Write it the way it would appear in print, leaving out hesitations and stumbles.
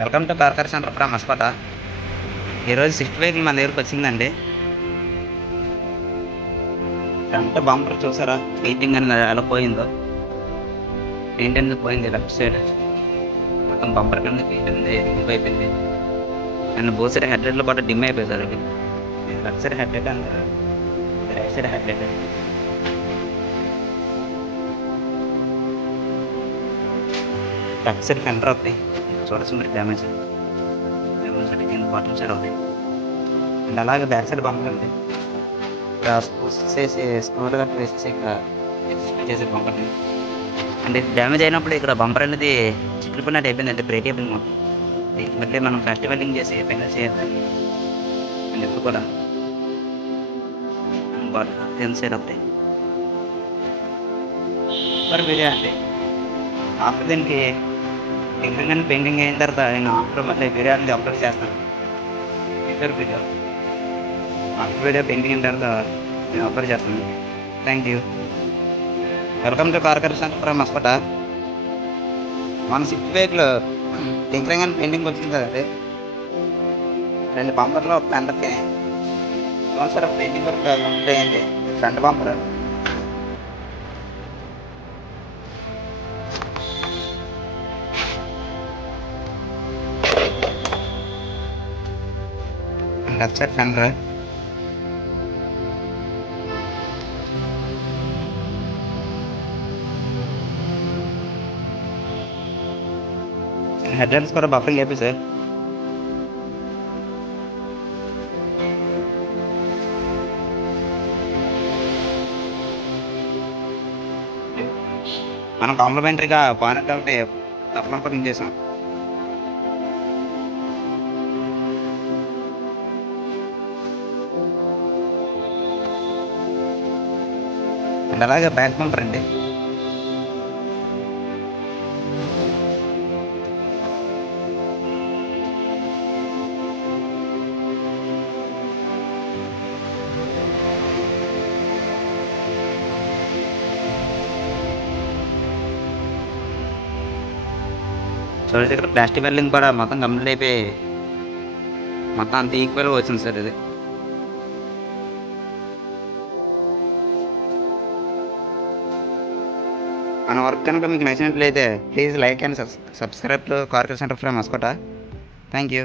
Welcome to car care centre from Hospet. ఈరోజు Swift vehicle మన దగ్గరకు వచ్చిందండి. ఫ్రంట్ బంపర్ చూసారా, పెయింటింగ్ అనేది ఎలా పోయిందో. పెయింట్ అనేది పోయింది లెఫ్ట్ సైడ్ మొత్తం. బంపర్ కింద పెయింట్ అనేది డిమ్ అయిపోయింది. అండ్ బోత్ సైడ్ హెడ్ లైట్లు కూడా డిమ్ అయిపోయింది సార్. ఇది left side head light and right side head light. Left side fender అవుతుంది చూడొచ్చు మీరు. డ్యామేజ్ కింద బాటమ్ సైడ్ అవుతుంది. అండ్ అలాగే బ్యాక్ సైడ్ బంపర్ ఉంది. స్మూత్గా వేసేసి ఇక్కడ చేసే బంపర్ని. అంటే డ్యామేజ్ అయినప్పుడు ఇక్కడ బంపర్ అనేది చిక్కుకున్నట్టు అయిపోయింది. అంటే బ్రేక్ అయిపోయింది మొత్తం. మళ్ళీ మనం ఫస్ట్ వెల్డింగ్ చేసి ఫైనల్ చేయాలి. అండ్ ఎప్పుడు కూడా టెన్ సైడ్ అవుతాయి మరి వేరే అండి. ఆఫ్టర్ దీనికి టింకరింగ్ అని పెయింటింగ్ అయిన తర్వాత నేను ఆఫ్టర్ మళ్ళీ వీడియో అనేది అప్లోడ్ చేస్తాను. Future video after video painting అయిన తర్వాత నేను అప్లోడ్ చేస్తాను. Thank you. Welcome to car care centre from Hospet. మన స్విఫ్ట్ వెహికల్ టింకరింగ్ అని పెయింటింగ్ వచ్చింది కదండి. 2 బంపర్లో ఫ్రంట్కి సార్ పెయింటింగ్ వర్క్ కంప్లీట్ అయ్యింది. Front bumper left side fender. Head lights కూడా బఫరింగ్ అయిపోయి సార్. మనం కాంప్లిమెంటరీగా బానెట్ ఒకటి తప్పకుండా చేసాం. అండ్ అలాగే బ్యాక్ బంపర్ అండి. చూడండి ఇక్కడ ప్లాస్టిక్ వెల్డింగ్ కూడా మొత్తం కంప్లీట్ అయిపోయి మొత్తం అంత ఈక్వల్గా వచ్చింది సార్. ఇది మన వర్క్ కనుక మీకు నచ్చినట్లయితే please like and subscribe to car care centre from Hospet. Thank you.